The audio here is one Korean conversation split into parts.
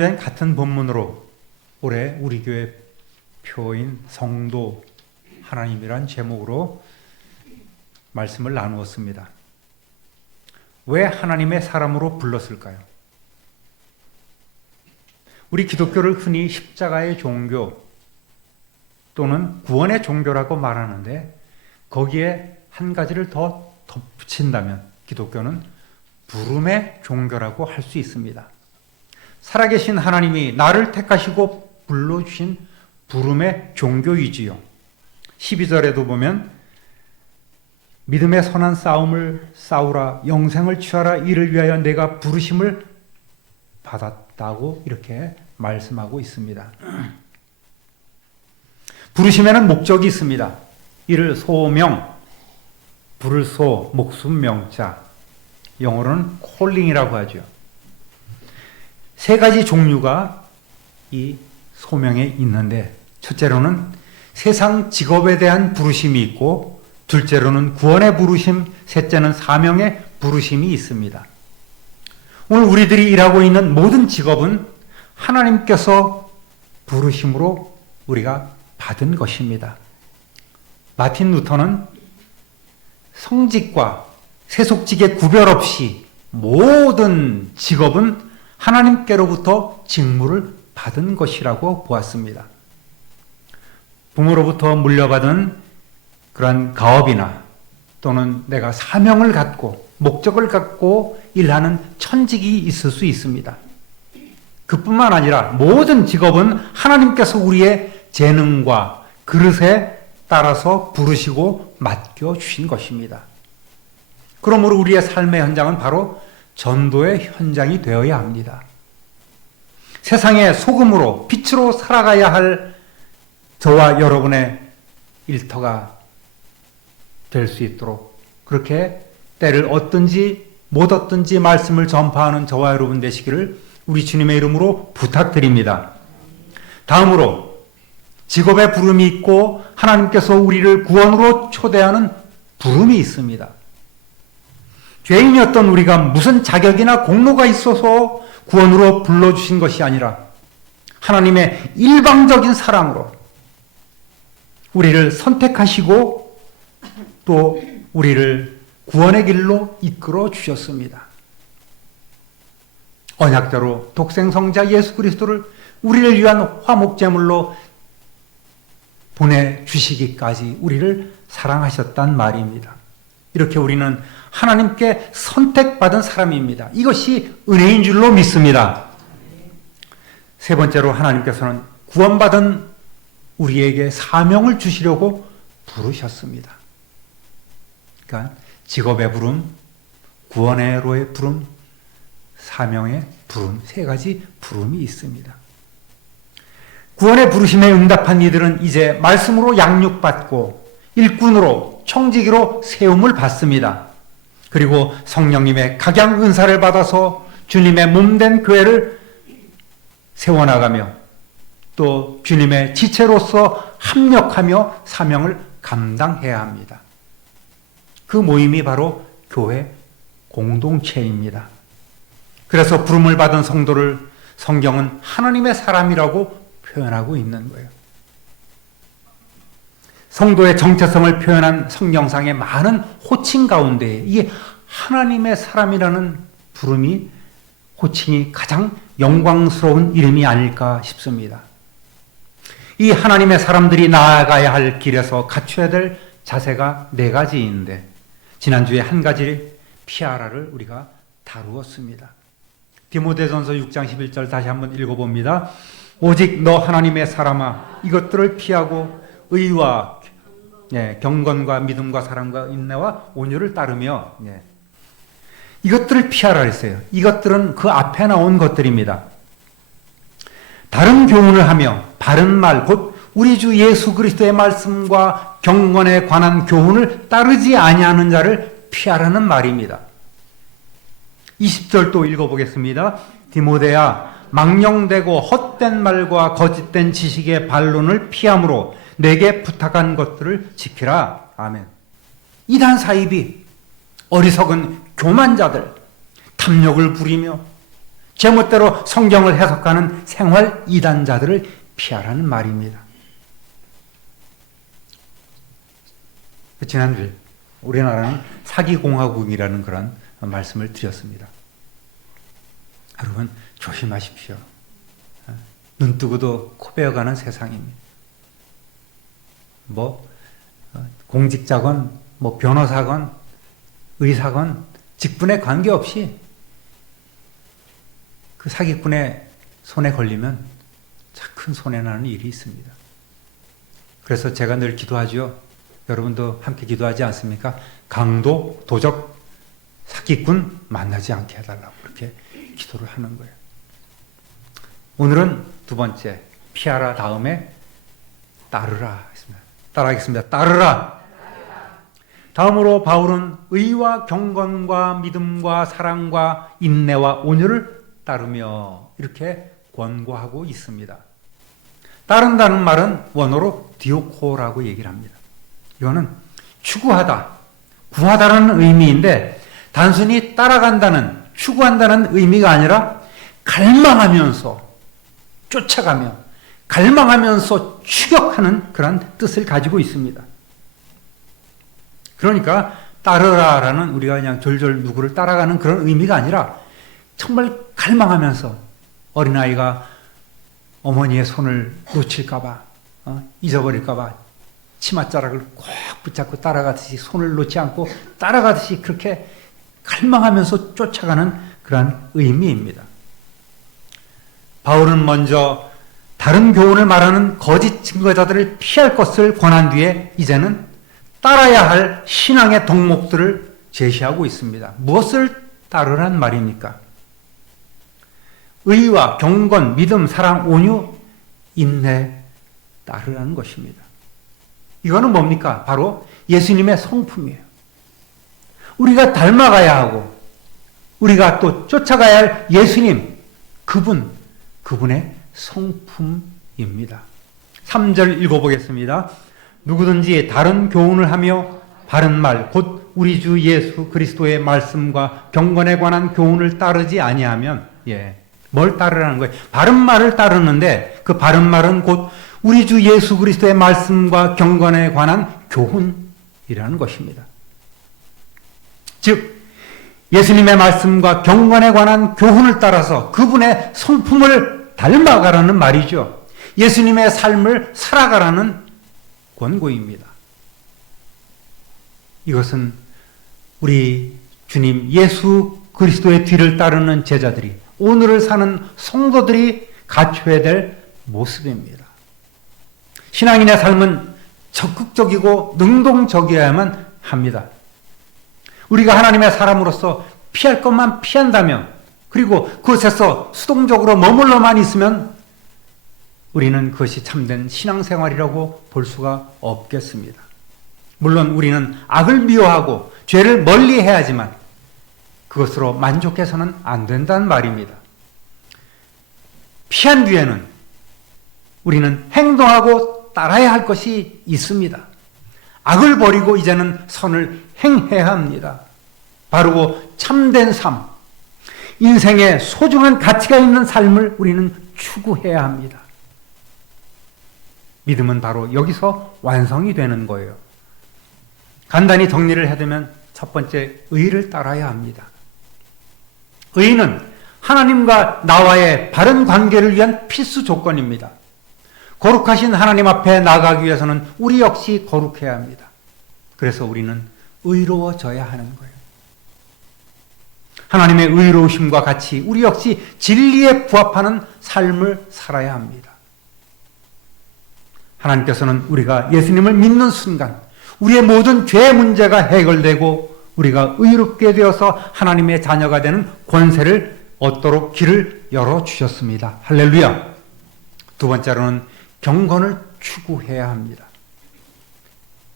같은 본문으로 올해 우리 교회 표인 성도 하나님이란 제목으로 말씀을 나누었습니다. 왜 하나님의 사람으로 불렀을까요? 우리 기독교를 흔히 십자가의 종교 또는 구원의 종교라고 말하는데 거기에 한 가지를 더 덧붙인다면 기독교는 부름의 종교라고 할 수 있습니다. 살아계신 하나님이 나를 택하시고 불러주신 부름의 종교이지요. 12절에도 보면 믿음의 선한 싸움을 싸우라, 영생을 취하라, 이를 위하여 내가 부르심을 받았다고 이렇게 말씀하고 있습니다. 부르심에는 목적이 있습니다. 이를 소명, 부를 소, 목숨 명자, 영어로는 콜링이라고 하죠. 세 가지 종류가 이 소명에 있는데 첫째로는 세상 직업에 대한 부르심이 있고 둘째로는 구원의 부르심, 셋째는 사명의 부르심이 있습니다. 오늘 우리들이 일하고 있는 모든 직업은 하나님께서 부르심으로 우리가 받은 것입니다. 마틴 루터는 성직과 세속직의 구별 없이 모든 직업은 하나님께로부터 직무를 받은 것이라고 보았습니다. 부모로부터 물려받은 그러한 가업이나 또는 내가 사명을 갖고 목적을 갖고 일하는 천직이 있을 수 있습니다. 그뿐만 아니라 모든 직업은 하나님께서 우리의 재능과 그릇에 따라서 부르시고 맡겨주신 것입니다. 그러므로 우리의 삶의 현장은 바로 전도의 현장이 되어야 합니다. 세상의 소금으로 빛으로 살아가야 할 저와 여러분의 일터가 될 수 있도록 그렇게 때를 얻든지 못 얻든지 말씀을 전파하는 저와 여러분 되시기를 우리 주님의 이름으로 부탁드립니다. 다음으로 직업의 부름이 있고 하나님께서 우리를 구원으로 초대하는 부름이 있습니다. 죄인이었던 우리가 무슨 자격이나 공로가 있어서 구원으로 불러주신 것이 아니라 하나님의 일방적인 사랑으로 우리를 선택하시고 또 우리를 구원의 길로 이끌어 주셨습니다. 언약대로 독생성자 예수 그리스도를 우리를 위한 화목제물로 보내주시기까지 우리를 사랑하셨단 말입니다. 이렇게 우리는 하나님께 선택받은 사람입니다. 이것이 은혜인 줄로 믿습니다. 세 번째로 하나님께서는 구원받은 우리에게 사명을 주시려고 부르셨습니다. 그러니까 직업의 부름, 구원의로의 부름, 사명의 부름, 세 가지 부름이 있습니다. 구원의 부르심에 응답한 이들은 이제 말씀으로 양육받고 일꾼으로 청지기로 세움을 받습니다. 그리고 성령님의 각양 은사를 받아서 주님의 몸된 교회를 세워나가며 또 주님의 지체로서 합력하며 사명을 감당해야 합니다. 그 모임이 바로 교회 공동체입니다. 그래서 부름을 받은 성도를 성경은 하나님의 사람이라고 표현하고 있는 거예요. 성도의 정체성을 표현한 성경상의 많은 호칭 가운데 이 하나님의 사람이라는 부름이 호칭이 가장 영광스러운 이름이 아닐까 싶습니다. 이 하나님의 사람들이 나아가야 할 길에서 갖춰야 될 자세가 네 가지인데 지난주에 한 가지 피하라를 우리가 다루었습니다. 디모데전서 6장 11절 다시 한번 읽어봅니다. 오직 너 하나님의 사람아 이것들을 피하고 의와 경건과 믿음과 사랑과 인내와 온유를 따르며 이것들을 피하라 했어요. 이것들은 그 앞에 나온 것들입니다. 다른 교훈을 하며 바른 말 곧 우리 주 예수 그리스도의 말씀과 경건에 관한 교훈을 따르지 아니하는 자를 피하라는 말입니다. 20절 또 읽어보겠습니다. 디모데야 망령되고 헛된 말과 거짓된 지식의 반론을 피함으로 내게 부탁한 것들을 지키라. 아멘. 이단 사이비, 어리석은 교만자들, 탐욕을 부리며 제멋대로 성경을 해석하는 생활 이단자들을 피하라는 말입니다. 지난주에 우리나라는 사기공화국이라는 그런 말씀을 드렸습니다. 여러분 조심하십시오. 눈 뜨고도 코 베어가는 세상입니다. 공직자건 변호사건 의사건 직분에 관계없이 그 사기꾼의 손에 걸리면 참 큰 손해나는 일이 있습니다. 그래서 제가 늘 기도하죠. 여러분도 함께 기도하지 않습니까? 강도, 도적, 사기꾼 만나지 않게 해달라고 그렇게 기도를 하는 거예요. 오늘은 두 번째, 피하라 다음에 따르라 했습니다. 따라하겠습니다. 따르라. 다음으로 바울은 의와 경건과 믿음과 사랑과 인내와 온유를 따르며 이렇게 권고하고 있습니다. 따른다는 말은 원어로 디오코라고 얘기를 합니다. 이거는 추구하다, 구하다라는 의미인데 단순히 따라간다는, 추구한다는 의미가 아니라 갈망하면서 쫓아가며 갈망하면서 추격하는 그런 뜻을 가지고 있습니다. 그러니까 따르라라는 우리가 그냥 졸졸 누구를 따라가는 그런 의미가 아니라 정말 갈망하면서 어린아이가 어머니의 손을 놓칠까봐 잊어버릴까봐 치맛자락을 꼭 붙잡고 따라가듯이 손을 놓지 않고 따라가듯이 그렇게 갈망하면서 쫓아가는 그런 의미입니다. 바울은 먼저 다른 교훈을 말하는 거짓 증거자들을 피할 것을 권한 뒤에 이제는 따라야 할 신앙의 덕목들을 제시하고 있습니다. 무엇을 따르란 말입니까? 의와 경건, 믿음, 사랑, 온유, 인내 따르라는 것입니다. 이거는 뭡니까? 바로 예수님의 성품이에요. 우리가 닮아가야 하고 우리가 또 쫓아가야 할 예수님, 그분의 성품입니다. 3절 읽어보겠습니다. 누구든지 다른 교훈을 하며 바른 말, 곧 우리 주 예수 그리스도의 말씀과 경건에 관한 교훈을 따르지 아니하면, 뭘 따르라는 거예요? 바른 말을 따르는데 그 바른 말은 곧 우리 주 예수 그리스도의 말씀과 경건에 관한 교훈이라는 것입니다. 즉 예수님의 말씀과 경건에 관한 교훈을 따라서 그분의 성품을 닮아가라는 말이죠. 예수님의 삶을 살아가라는 권고입니다. 이것은 우리 주님 예수 그리스도의 뒤를 따르는 제자들이, 오늘을 사는 성도들이 갖춰야 될 모습입니다. 신앙인의 삶은 적극적이고 능동적이어야만 합니다. 우리가 하나님의 사람으로서 피할 것만 피한다면, 그리고 그것에서 수동적으로 머물러만 있으면 우리는 그것이 참된 신앙생활이라고 볼 수가 없겠습니다. 물론 우리는 악을 미워하고 죄를 멀리해야지만 그것으로 만족해서는 안 된다는 말입니다. 피한 뒤에는 우리는 행동하고 따라야 할 것이 있습니다. 악을 버리고 이제는 선을 행해야 합니다. 바르고 참된 삶, 인생에 소중한 가치가 있는 삶을 우리는 추구해야 합니다. 믿음은 바로 여기서 완성이 되는 거예요. 간단히 정리를 해두면 첫 번째, 의를 따라야 합니다. 의는 하나님과 나와의 바른 관계를 위한 필수 조건입니다. 거룩하신 하나님 앞에 나가기 위해서는 우리 역시 거룩해야 합니다. 그래서 우리는 의로워져야 하는 거예요. 하나님의 의로우심과 같이 우리 역시 진리에 부합하는 삶을 살아야 합니다. 하나님께서는 우리가 예수님을 믿는 순간 우리의 모든 죄 문제가 해결되고 우리가 의롭게 되어서 하나님의 자녀가 되는 권세를 얻도록 길을 열어주셨습니다. 할렐루야. 두 번째로는 경건을 추구해야 합니다.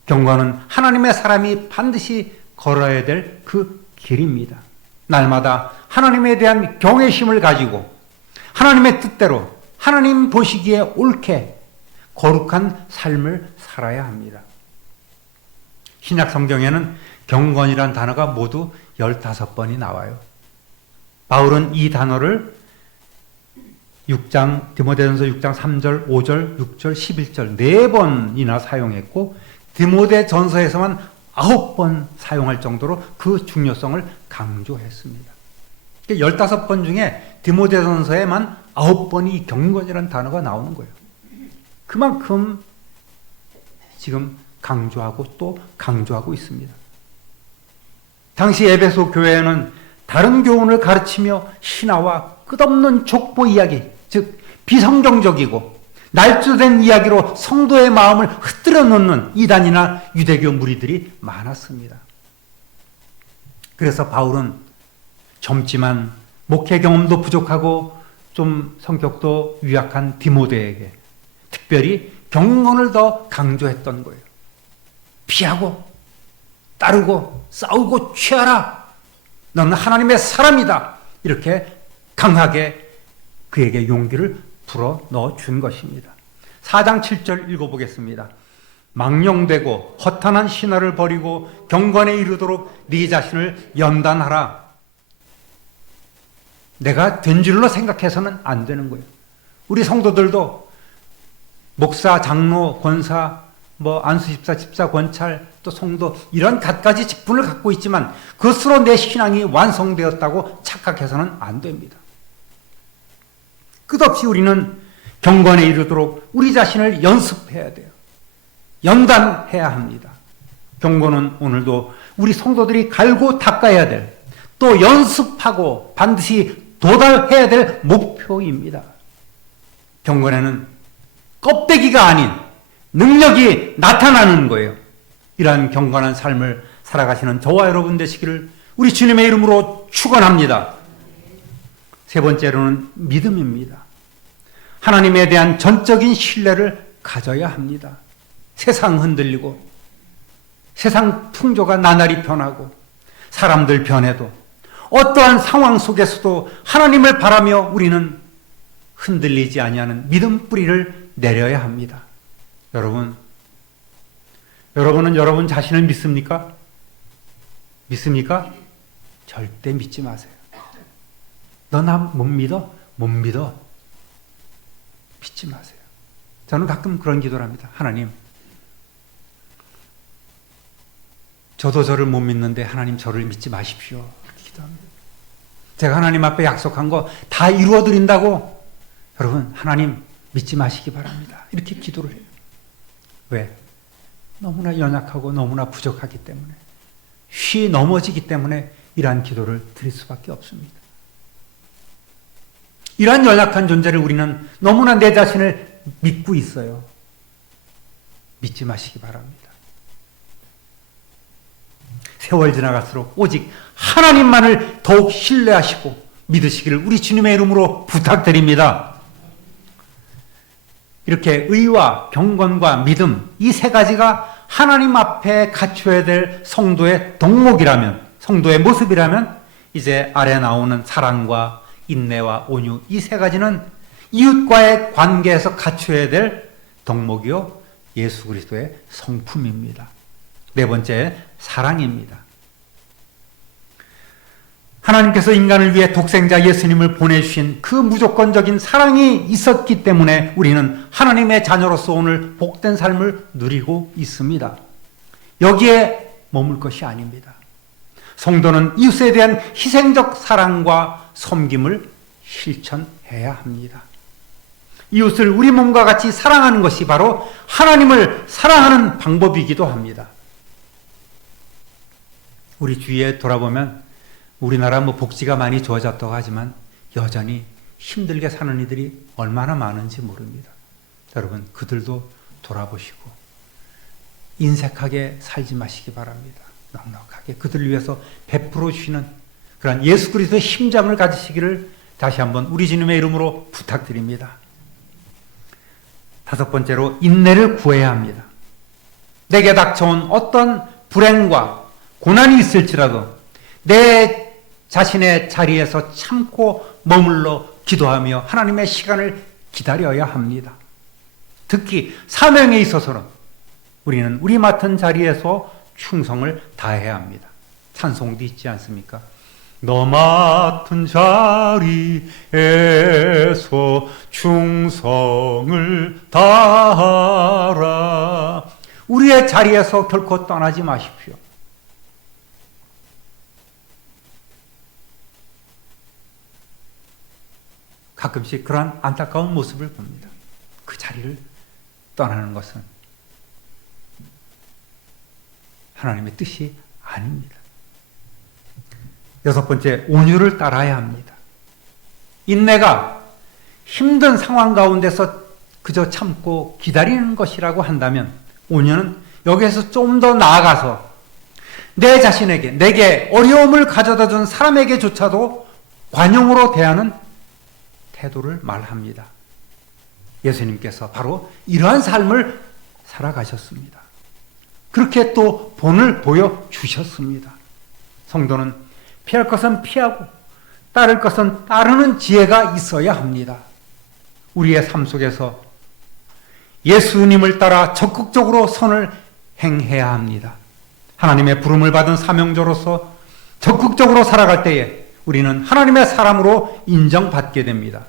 경건은 하나님의 사람이 반드시 걸어야 될 그 길입니다. 날마다 하나님에 대한 경외심을 가지고 하나님의 뜻대로 하나님 보시기에 옳게 거룩한 삶을 살아야 합니다. 신약 성경에는 경건이란 단어가 모두 15번이 나와요. 바울은 이 단어를 6장 디모데전서 6장 3절, 5절, 6절, 11절 4번이나 사용했고 디모데전서에서만 9번 사용할 정도로 그 중요성을 강조했습니다. 15번 중에 디모데전서에만 9번이 경건이라는 단어가 나오는 거예요. 그만큼 지금 강조하고 또 강조하고 있습니다. 당시 에베소 교회는 다른 교훈을 가르치며 신화와 끝없는 족보 이야기, 즉 비성경적이고 날조된 이야기로 성도의 마음을 흩뜨려 놓는 이단이나 유대교 무리들이 많았습니다. 그래서 바울은 젊지만 목회 경험도 부족하고 좀 성격도 유약한 디모데에게 특별히 경건을 더 강조했던 거예요. 피하고 따르고 싸우고 취하라. 너는 하나님의 사람이다. 이렇게 강하게 그에게 용기를 불어넣어 준 것입니다. 4장 7절 읽어보겠습니다. 망령되고 허탄한 신화를 버리고 경건에 이르도록 네 자신을 연단하라. 내가 된 줄로 생각해서는 안 되는 거예요. 우리 성도들도 목사, 장로, 권사, 안수집사, 집사, 권찰, 또 성도 이런 갖가지 직분을 갖고 있지만 그것으로 내 신앙이 완성되었다고 착각해서는 안 됩니다. 끝없이 우리는 경건에 이르도록 우리 자신을 연습해야 돼요. 연단해야 합니다. 경건은 오늘도 우리 성도들이 갈고 닦아야 될, 또 연습하고 반드시 도달해야 될 목표입니다. 경건에는 껍데기가 아닌 능력이 나타나는 거예요. 이러한 경건한 삶을 살아가시는 저와 여러분 되시기를 우리 주님의 이름으로 축원합니다. 세 번째로는 믿음입니다. 하나님에 대한 전적인 신뢰를 가져야 합니다. 세상 흔들리고 세상 풍조가 나날이 변하고 사람들 변해도 어떠한 상황 속에서도 하나님을 바라며 우리는 흔들리지 아니하는 믿음 뿌리를 내려야 합니다. 여러분은 여러분 자신을 믿습니까? 믿습니까? 절대 믿지 마세요. 너 나 못 믿어? 못 믿어. 믿지 마세요. 저는 가끔 그런 기도를 합니다. 하나님, 저도 저를 못 믿는데 하나님 저를 믿지 마십시오. 이렇게 기도합니다. 제가 하나님 앞에 약속한 거 다 이루어 드린다고 여러분 하나님 믿지 마시기 바랍니다. 이렇게 기도를 해요. 왜? 너무나 연약하고 너무나 부족하기 때문에, 쉬 넘어지기 때문에 이러한 기도를 드릴 수밖에 없습니다. 이러한 연약한 존재를 우리는 너무나 내 자신을 믿고 있어요. 믿지 마시기 바랍니다. 세월 지나갈수록 오직 하나님만을 더욱 신뢰하시고 믿으시기를 우리 주님의 이름으로 부탁드립니다. 이렇게 의와 경건과 믿음, 이 세 가지가 하나님 앞에 갖춰야 될 성도의 덕목이라면, 성도의 모습이라면, 이제 아래 나오는 사랑과 인내와 온유, 이 세 가지는 이웃과의 관계에서 갖춰야 될 덕목이요 예수 그리스도의 성품입니다. 네 번째, 사랑입니다. 하나님께서 인간을 위해 독생자 예수님을 보내주신 그 무조건적인 사랑이 있었기 때문에 우리는 하나님의 자녀로서 오늘 복된 삶을 누리고 있습니다. 여기에 머물 것이 아닙니다. 성도는 이웃에 대한 희생적 사랑과 섬김을 실천해야 합니다. 이웃을 우리 몸과 같이 사랑하는 것이 바로 하나님을 사랑하는 방법이기도 합니다. 우리 주위에 돌아보면 우리나라 복지가 많이 좋아졌다고 하지만 여전히 힘들게 사는 이들이 얼마나 많은지 모릅니다. 여러분, 그들도 돌아보시고 인색하게 살지 마시기 바랍니다. 넉넉하게 그들을 위해서 베풀어 주시는 그런 예수 그리스도의 심장을 가지시기를 다시 한번 우리 주님의 이름으로 부탁드립니다. 다섯 번째로, 인내를 구해야 합니다. 내게 닥쳐온 어떤 불행과 고난이 있을지라도 내 자신의 자리에서 참고 머물러 기도하며 하나님의 시간을 기다려야 합니다. 특히 사명에 있어서는 우리는 우리 맡은 자리에서 충성을 다해야 합니다. 찬송도 있지 않습니까? 너 맡은 자리에서 충성을 다하라. 우리의 자리에서 결코 떠나지 마십시오. 가끔씩 그러한 안타까운 모습을 봅니다. 그 자리를 떠나는 것은 하나님의 뜻이 아닙니다. 여섯 번째, 온유를 따라야 합니다. 인내가 힘든 상황 가운데서 그저 참고 기다리는 것이라고 한다면, 온유는 여기에서 좀 더 나아가서 내 자신에게, 내게 어려움을 가져다 준 사람에게조차도 관용으로 대하는 태도를 말합니다. 예수님께서 바로 이러한 삶을 살아가셨습니다. 그렇게 또 본을 보여주셨습니다. 성도는 피할 것은 피하고 따를 것은 따르는 지혜가 있어야 합니다. 우리의 삶 속에서 예수님을 따라 적극적으로 선을 행해야 합니다. 하나님의 부름을 받은 사명자로서 적극적으로 살아갈 때에 우리는 하나님의 사람으로 인정받게 됩니다.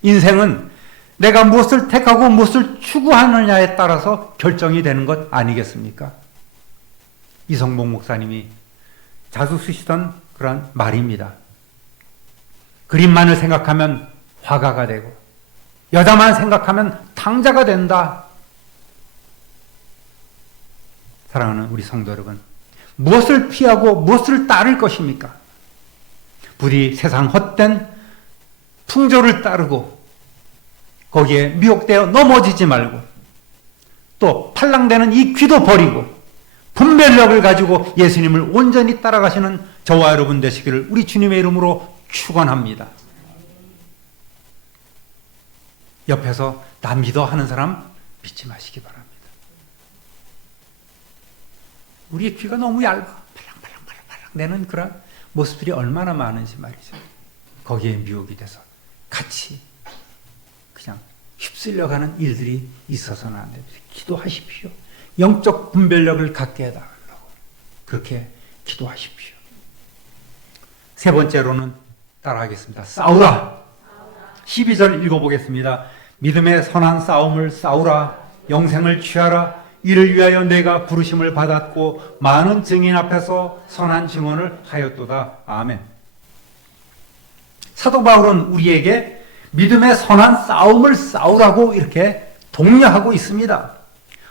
인생은 내가 무엇을 택하고 무엇을 추구하느냐에 따라서 결정이 되는 것 아니겠습니까? 이성복 목사님이 자주 쓰시던 그런 말입니다. 그림만을 생각하면 화가가 되고 여자만 생각하면 탕자가 된다. 사랑하는 우리 성도 여러분, 무엇을 피하고 무엇을 따를 것입니까? 부디 세상 헛된 풍조를 따르고 거기에 미혹되어 넘어지지 말고, 또 팔랑대는 이 귀도 버리고 분별력을 가지고 예수님을 온전히 따라가시는 저와 여러분 되시기를 우리 주님의 이름으로 축원합니다. 옆에서 나 믿어 하는 사람 믿지 마시기 바랍니다. 우리의 귀가 너무 얇아 팔랑팔랑 내는 그런 모습들이 얼마나 많은지 말이죠. 거기에 미혹이 돼서 같이 그냥 휩쓸려가는 일들이 있어서는 안 됩니다. 기도하십시오. 영적 분별력을 갖게 해달라고 그렇게 기도하십시오. 세 번째로는 따라하겠습니다. 싸우라. 12절 읽어보겠습니다. 믿음의 선한 싸움을 싸우라. 영생을 취하라. 이를 위하여 내가 부르심을 받았고 많은 증인 앞에서 선한 증언을 하였도다. 아멘. 사도 바울은 우리에게 믿음의 선한 싸움을 싸우라고 이렇게 독려하고 있습니다.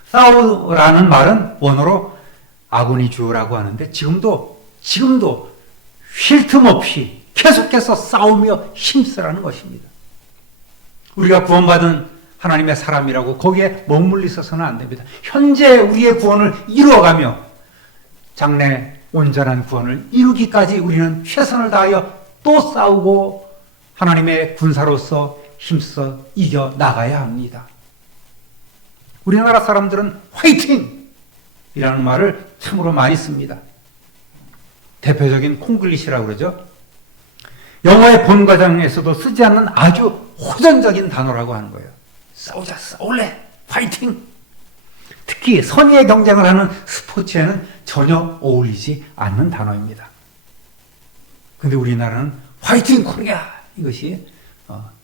싸우라는 말은 원어로 아고니 주어라고 하는데 지금도 쉴 틈 없이 계속해서 싸우며 힘쓰라는 것입니다. 우리가 구원받은 하나님의 사람이라고 거기에 머물러 있어서는 안 됩니다. 현재 우리의 구원을 이루어가며 장래 온전한 구원을 이루기까지 우리는 최선을 다하여 또 싸우고 하나님의 군사로서 힘써 이겨 나가야 합니다. 우리나라 사람들은 화이팅! 이라는 말을 참으로 많이 씁니다. 대표적인 콩글리시라고 그러죠. 영어의 본과장에서도 쓰지 않는 아주 호전적인 단어라고 하는 거예요. 싸우자, 싸울래, 화이팅! 특히 선의의 경쟁을 하는 스포츠에는 전혀 어울리지 않는 단어입니다. 근데 우리나라는 화이팅 코리아! 이것이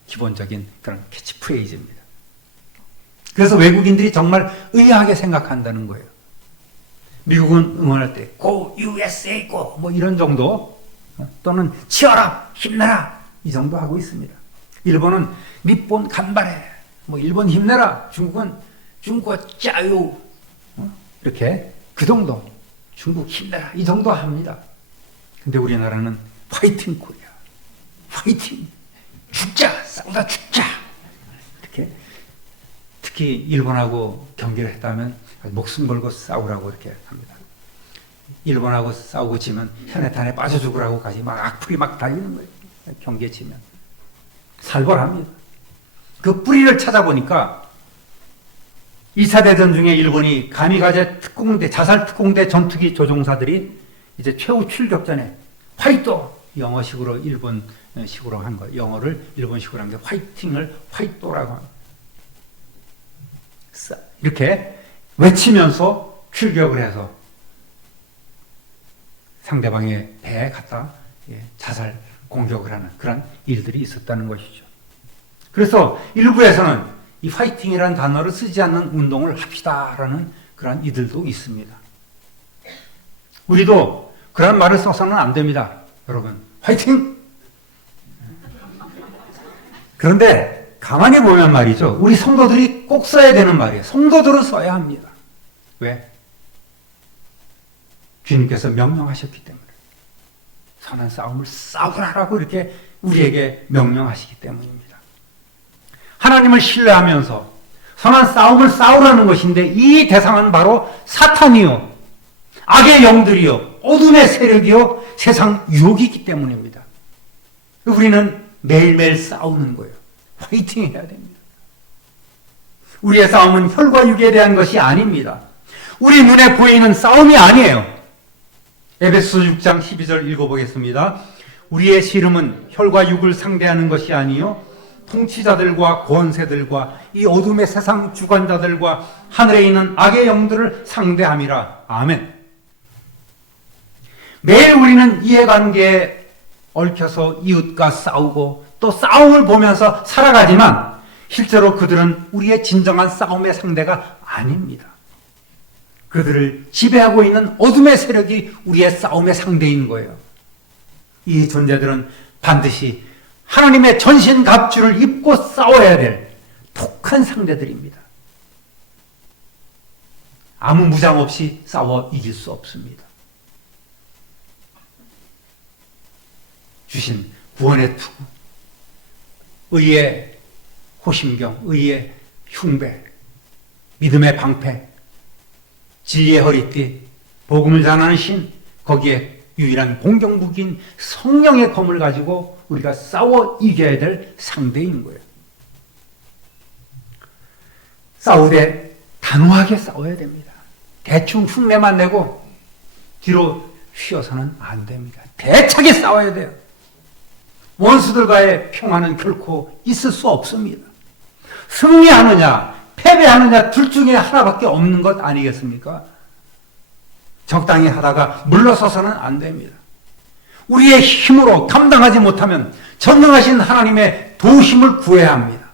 기본적인 그런 캐치프레이즈입니다. 그래서 외국인들이 정말 의아하게 생각한다는 거예요. 미국은 응원할 때 Go USA Go 뭐 이런 정도, 또는 치어라 힘내라 이 정도 하고 있습니다. 일본은 니폰 간바레 뭐 일본 힘내라, 중국은 중국 짜요 이렇게 그 정도, 중국 힘내라 이 정도 합니다. 근데 우리나라는 화이팅 코리아, 화이팅, 죽자, 싸우다 죽자 이렇게. 특히 일본하고 경기를 했다면 목숨 걸고 싸우라고 이렇게 합니다. 일본하고 싸우고 지면 현해탄에 빠져 죽으라고까지 막 악플이 막 달리는 거예요. 경기에 지면 살벌합니다. 그 뿌리를 찾아보니까 2차 대전 중에 일본이 가미가제 특공대, 자살 특공대 전투기 조종사들이 이제 최후 출격전에 화이토, 영어식으로 일본식으로 한 거예요. 영어를 일본식으로 한 게 화이팅을 화이토라고 합니다. 이렇게 외치면서 출격을 해서 상대방의 배에 갖다 자살 공격을 하는 그런 일들이 있었다는 것이죠. 그래서 일부에서는 이 파이팅이라는 단어를 쓰지 않는 운동을 합시다라는 그런 이들도 있습니다. 우리도 그런 말을 써서는 안 됩니다. 여러분, 파이팅! 그런데 가만히 보면 말이죠. 우리 성도들이 꼭 써야 되는 말이에요. 성도들은 써야 합니다. 왜? 주님께서 명령하셨기 때문에. 선한 싸움을 싸우라라고 이렇게 우리에게 명령하시기 때문입니다. 하나님을 신뢰하면서 선한 싸움을 싸우라는 것인데 이 대상은 바로 사탄이요, 악의 영들이요, 어둠의 세력이요, 세상 유혹이기 때문입니다. 우리는 매일매일 싸우는 거예요. 화이팅 해야 됩니다. 우리의 싸움은 혈과 육에 대한 것이 아닙니다. 우리 눈에 보이는 싸움이 아니에요. 에베소 6장 12절 읽어보겠습니다. 우리의 씨름은 혈과 육을 상대하는 것이 아니요 통치자들과 권세들과 이 어둠의 세상 주관자들과 하늘에 있는 악의 영들을 상대함이라. 아멘. 매일 우리는 이해관계에 얽혀서 이웃과 싸우고 또 싸움을 보면서 살아가지만 실제로 그들은 우리의 진정한 싸움의 상대가 아닙니다. 그들을 지배하고 있는 어둠의 세력이 우리의 싸움의 상대인 거예요. 이 존재들은 반드시 하나님의 전신갑주를 입고 싸워야 될 독한 상대들입니다. 아무 무장 없이 싸워 이길 수 없습니다. 주신 구원의 투구, 의의 호심경, 의의 흉배, 믿음의 방패, 진리의 허리띠, 복음을 전하는 신, 거기에 유일한 공격무기인 성령의 검을 가지고 우리가 싸워 이겨야 될 상대인 거예요. 싸우되 단호하게 싸워야 됩니다. 대충 흉내만 내고 뒤로 휘어서는 안 됩니다. 대차게 싸워야 돼요. 원수들과의 평화는 결코 있을 수 없습니다. 승리하느냐 패배하느냐 둘 중에 하나밖에 없는 것 아니겠습니까? 적당히 하다가 물러서서는 안 됩니다. 우리의 힘으로 감당하지 못하면 전능하신 하나님의 도우심을 구해야 합니다.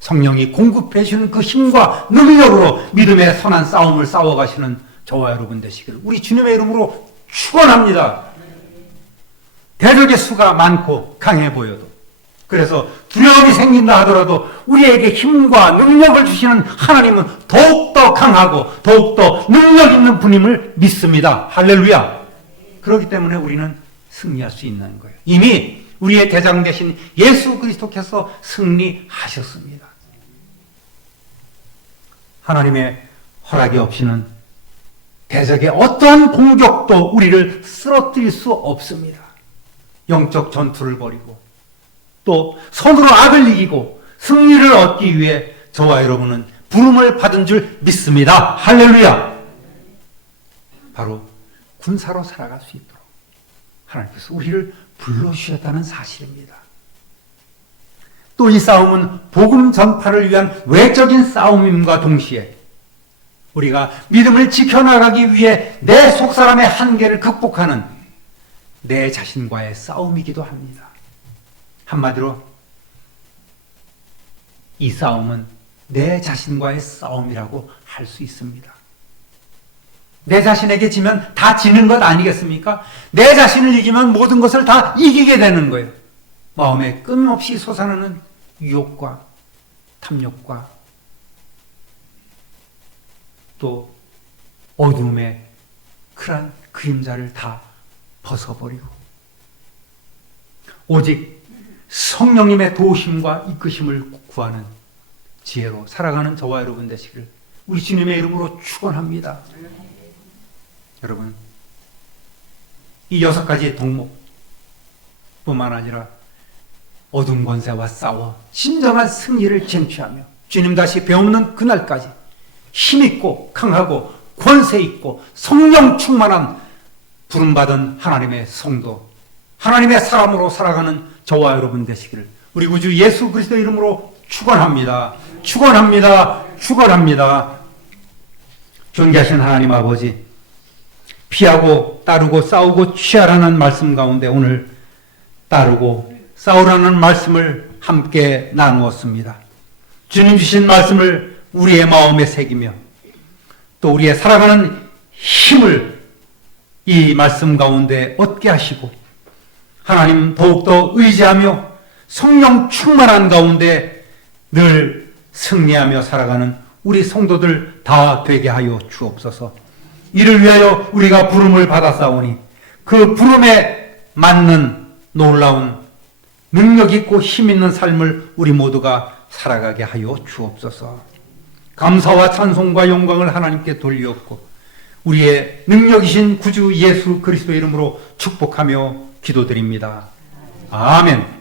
성령이 공급해 주는 그 힘과 능력으로 믿음의 선한 싸움을 싸워가시는 저와 여러분 되시기를 우리 주님의 이름으로 축원합니다. 대적의 수가 많고 강해 보여도, 그래서 두려움이 생긴다 하더라도 우리에게 힘과 능력을 주시는 하나님은 더욱더 강하고 더욱더 능력 있는 분임을 믿습니다. 할렐루야. 그렇기 때문에 우리는 승리할 수 있는 거예요. 이미 우리의 대장 되신 예수 그리스도께서 승리하셨습니다. 하나님의 허락이 없이는 대적의 어떠한 공격도 우리를 쓰러뜨릴 수 없습니다. 영적 전투를 벌이고 또 손으로 악을 이기고 승리를 얻기 위해 저와 여러분은 부름을 받은 줄 믿습니다. 할렐루야. 바로 군사로 살아갈 수 있도록 하나님께서 우리를 불러주셨다는 사실입니다. 또 이 싸움은 복음 전파를 위한 외적인 싸움임과 동시에 우리가 믿음을 지켜나가기 위해 내 속사람의 한계를 극복하는 내 자신과의 싸움이기도 합니다. 한마디로 이 싸움은 내 자신과의 싸움이라고 할 수 있습니다. 내 자신에게 지면 다 지는 것 아니겠습니까? 내 자신을 이기면 모든 것을 다 이기게 되는 거예요. 마음에 끊임없이 솟아나는 유혹과 탐욕과 또 어둠의 그런 그림자를 다 벗어버리고 오직 성령님의 도우심과 이끄심을 구하는 지혜로 살아가는 저와 여러분 되시기를 우리 주님의 이름으로 축원합니다. 여러분, 이 6가지 덕목뿐만 아니라 어둠 권세와 싸워 진정한 승리를 쟁취하며 주님 다시 배우는 그날까지 힘있고 강하고 권세 있고 성령 충만한 부름받은 하나님의 성도, 하나님의 사람으로 살아가는 저와 여러분 되시기를 우리 구주 예수 그리스도 이름으로 축원합니다. 축원합니다. 축원합니다. 존귀하신 하나님 아버지, 피하고 따르고 싸우고 취하라는 말씀 가운데 오늘 따르고 싸우라는 말씀을 함께 나누었습니다. 주님 주신 말씀을 우리의 마음에 새기며 또 우리의 살아가는 힘을 이 말씀 가운데 얻게 하시고 하나님 더욱더 의지하며 성령 충만한 가운데 늘 승리하며 살아가는 우리 성도들 다 되게 하여 주옵소서. 이를 위하여 우리가 부름을 받았사오니 그 부름에 맞는 놀라운 능력 있고 힘 있는 삶을 우리 모두가 살아가게 하여 주옵소서. 감사와 찬송과 영광을 하나님께 돌리옵고 우리의 능력이신 구주 예수 그리스도의 이름으로 축복하며 기도드립니다. 아멘.